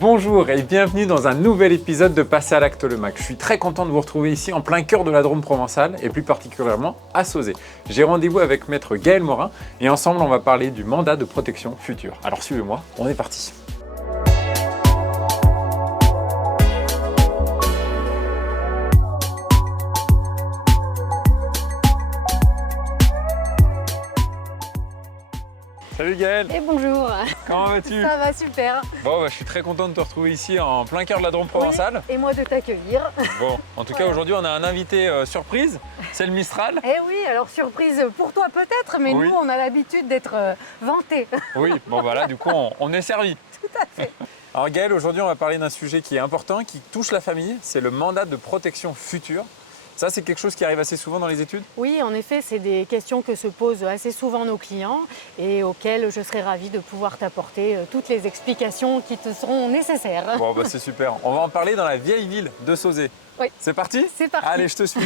Bonjour et bienvenue dans un nouvel épisode de Passer à l'acte le Mac. Je suis très content de vous retrouver ici en plein cœur de la Drôme provençale et plus particulièrement à Sauzet. J'ai rendez-vous avec maître Gaël Morin et ensemble on va parler du mandat de protection future. Alors suivez-moi, on est parti. Salut Gaël. Et bonjour. Comment vas-tu? Ça va super. Bon, je suis très content de te retrouver ici en plein cœur de la Drôme provençale. Oui, et moi de t'accueillir. Bon, en tout cas aujourd'hui on a un invité surprise, c'est le Mistral. Eh oui, alors surprise pour toi peut-être, mais Oui. nous on a l'habitude d'être vantés. Oui, bon voilà, du coup on est servi. Tout à fait. Alors Gaël, aujourd'hui on va parler d'un sujet qui est important, qui touche la famille, c'est le mandat de protection future. Ça, c'est quelque chose qui arrive assez souvent dans les études? Oui, en effet, c'est des questions que se posent assez souvent nos clients et auxquelles je serai ravie de pouvoir t'apporter toutes les explications qui te seront nécessaires. Bon, c'est super. On va en parler dans la vieille ville de Sauzet. Oui. C'est parti? C'est parti. Allez, je te suis.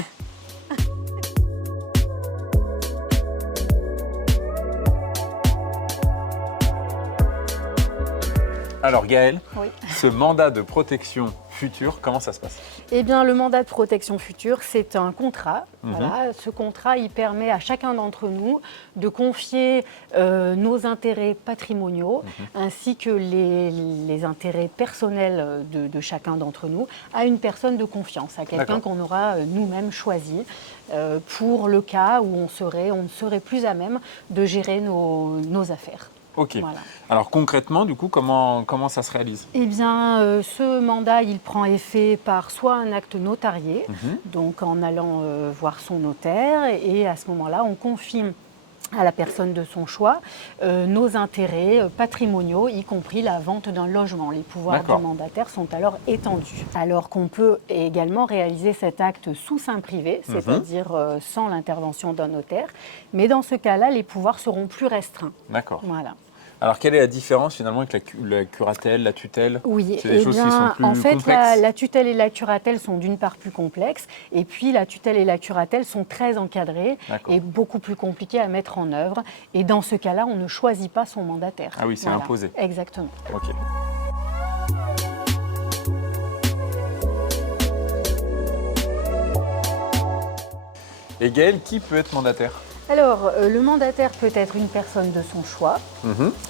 Alors Gaël, Oui. ce mandat de protection future, comment ça se passe? Eh bien, le mandat de protection future, c'est un contrat. Voilà. Ce contrat, il permet à chacun d'entre nous de confier nos intérêts patrimoniaux ainsi que les intérêts personnels de chacun d'entre nous à une personne de confiance, à quelqu'un qu'on aura nous-mêmes choisi pour le cas où on ne serait plus à même de gérer nos affaires. Ok. Voilà. Alors concrètement, du coup, comment ça se réalise? Eh bien, ce mandat, il prend effet par soit un acte notarié, donc en allant voir son notaire, et à ce moment-là, on confie à la personne de son choix nos intérêts patrimoniaux, y compris la vente d'un logement. Les pouvoirs du mandataire sont alors étendus. Alors qu'on peut également réaliser cet acte sous seing privé, c'est-à-dire sans l'intervention d'un notaire, mais dans ce cas-là, les pouvoirs seront plus restreints. D'accord. Voilà. Alors, quelle est la différence finalement avec la curatelle, la tutelle? Oui, c'est des choses qui sont plus en fait, complexes. la tutelle et la curatelle sont d'une part plus complexes, et puis la tutelle et la curatelle sont très encadrées et beaucoup plus compliquées à mettre en œuvre. Et dans ce cas-là, on ne choisit pas son mandataire. Ah oui, c'est imposé. Exactement. Ok. Et Gaël, qui peut être mandataire? Alors, le mandataire peut être une personne de son choix,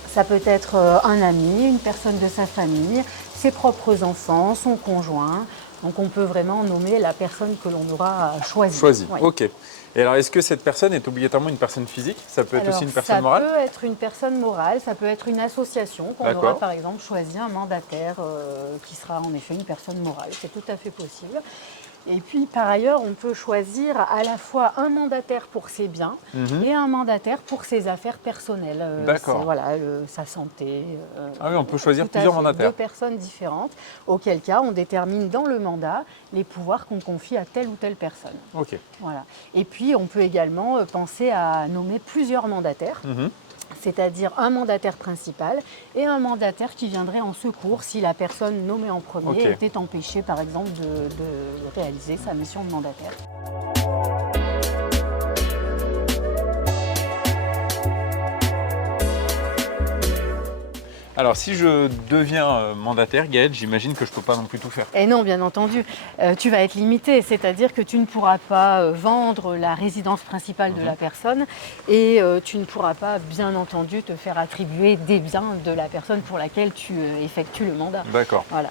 ça peut être un ami, une personne de sa famille, ses propres enfants, son conjoint. Donc on peut vraiment nommer la personne que l'on aura choisie. Ouais. Ok. Et alors, est-ce que cette personne est obligatoirement une personne physique? Ça peut être aussi une personne morale? Ça peut être une personne morale, ça peut être une association qu'on aura par exemple choisi un mandataire qui sera en effet une personne morale. C'est tout à fait possible. Et puis, par ailleurs, on peut choisir à la fois un mandataire pour ses biens et un mandataire pour ses affaires personnelles. D'accord. Voilà, sa santé. Ah oui, on peut choisir plusieurs mandataires. Deux personnes différentes, auquel cas on détermine dans le mandat les pouvoirs qu'on confie à telle ou telle personne. Ok. Voilà. Et puis, on peut également penser à nommer plusieurs mandataires. C'est-à-dire un mandataire principal et un mandataire qui viendrait en secours si la personne nommée en premier était empêchée, par exemple, de réaliser sa mission de mandataire. Alors, si je deviens mandataire, Gaël, j'imagine que je ne peux pas non plus tout faire. Et non, bien entendu, tu vas être limité, c'est-à-dire que tu ne pourras pas vendre la résidence principale de la personne et tu ne pourras pas, bien entendu, te faire attribuer des biens de la personne pour laquelle tu effectues le mandat. D'accord. Voilà.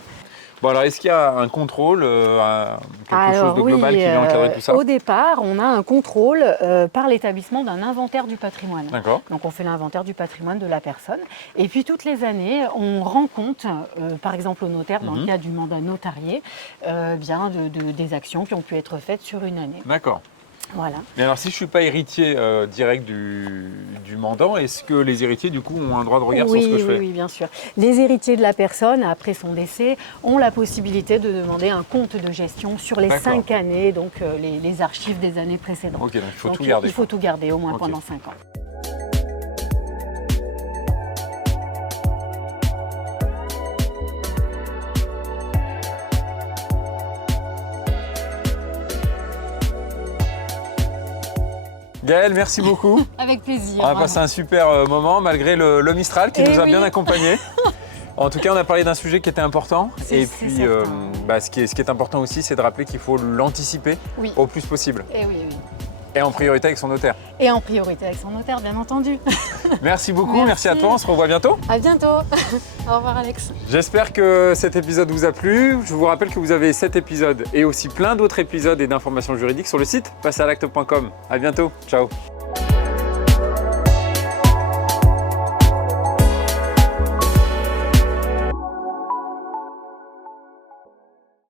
Bon, alors, est-ce qu'il y a un contrôle, quelque chose de global qui vient encadrer tout ça? Au départ, on a un contrôle par l'établissement d'un inventaire du patrimoine. D'accord. Donc, on fait l'inventaire du patrimoine de la personne. Et puis, toutes les années, on rend compte, par exemple au notaire, dans le cas du mandat notarié, des actions qui ont pu être faites sur une année. D'accord. Voilà. Mais alors, si je ne suis pas héritier direct du mandant, est-ce que les héritiers, du coup, ont un droit de regard sur ce que je fais? Oui, bien sûr. Les héritiers de la personne, après son décès, ont la possibilité de demander un compte de gestion sur les 5 années, donc les archives des années précédentes. Ok, donc il faut tout garder. Il faut tout garder, au moins pendant 5 ans. Gaël, merci beaucoup. Avec plaisir. On a passé un super moment malgré le Mistral qui nous a bien accompagnés. En tout cas, on a parlé d'un sujet qui était important. Et C'est puis, certain. ce qui est important aussi, c'est de rappeler qu'il faut l'anticiper Oui. au plus possible. Et oui, oui. Et en priorité avec son notaire. Et en priorité avec son notaire, bien entendu. Merci beaucoup, merci à Merci. toi, on se revoit bientôt. À bientôt. Au revoir Alex. J'espère que cet épisode vous a plu. Je vous rappelle que vous avez cet épisode et aussi plein d'autres épisodes et d'informations juridiques sur le site passeralacte.com. À bientôt, ciao.